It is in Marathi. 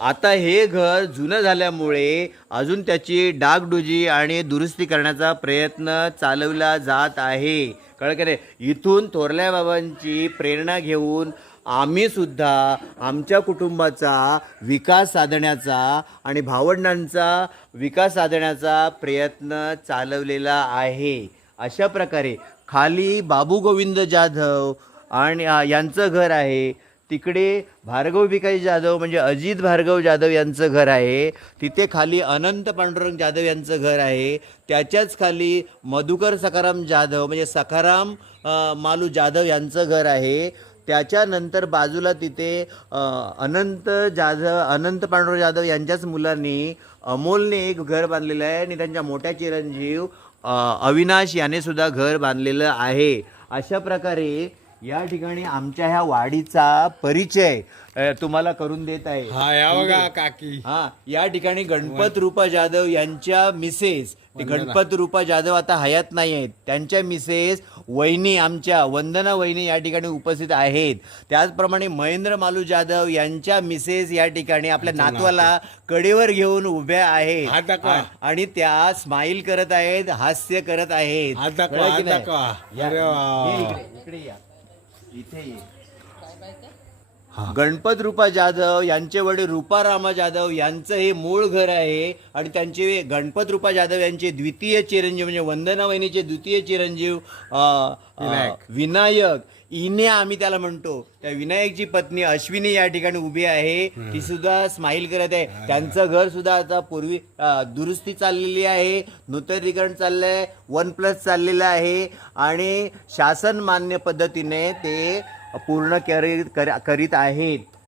आता हे घर जुनं झाल्यामुळे अजून त्याची डागडुजी आणि दुरुस्ती करण्याचा प्रयत्न चालवला जात आहे. कळ का नाही? इथून थोरल्या बाबांची प्रेरणा घेऊन आम्हीसुद्धा आमच्या कुटुंबाचा विकास साधण्याचा आणि भावंडांचा विकास साधण्याचा प्रयत्न चालवलेला आहे. अशा प्रकारे खाली बाबू गोविंद जाधव आणि यांचं घर आहे. तिकडे भार्गव भिकाजी जाधव म्हणजे अजित भार्गव जाधव यांचं घर आहे. तिथे खाली अनंत पांडुरंग जाधव यांचं घर आहे. त्याच्याच खाली मधुकर सखाराम जाधव म्हणजे सखाराम मालू जाधव यांचं घर आहे. त्याच्यानंतर बाजूला तिथे अनंत जाधव अनंत पांडुरंग जाधव यांच्याच मुलांनी अमोलने एक घर बांधलेलं आहे आणि त्यांच्या मोठ्या चिरंजीव अविनाश याने सुद्धा घर बांधलेलं आहे. अशा प्रकारे या ठिकाणी आमच्या ह्या वाडीचा परिचय अ, तुम्हाला करून देत आहे. हा या बघा काकी. हा या ठिकाणी गणपत रूपा जाधव यांच्या मिसेस ते गणपत रूपा जाधव आता हयात नाही आहेत. त्यांच्या मिसेस वहिनी आमच्या वंदना वहिनी या ठिकाणी उपस्थित आहेत. त्याचप्रमाणे महेंद्र मालू जाधव यांच्या मिसेस या ठिकाणी आपल्या नातवाला कडेवर घेऊन उभ्या आहेत. हात दाखवा. आ- आणि त्या स्माइल करत आहेत हास्य करत आहेत. हात दाखवा, कळलं की हात नाही? दाखवा. या- अरे वा. ये इकडे, इकडे या. इथे ये गणपत रूपा जाधव यांचे वडील रूपारामा जाधव यांचं हे मूळ घर आहे आणि त्यांचे गणपत रूपा जाधव यांचे द्वितीय चिरंजीव म्हणजे वंदना वहिनीचे द्वितीय चिरंजीव विनायक. इने आम्ही त्याला म्हणतो. त्या विनायकची पत्नी अश्विनी या ठिकाणी उभी आहे. ती सुद्धा स्माइल करत आहे. त्यांचं घर सुद्धा आता पूर्वी दुरुस्ती चाललेली आहे. नूतनीकरण चाललंय. वन प्लस चाललेलं आहे. आणि शासन मान्य पद्धतीने ते पूर्ण करीत करीत आहेत.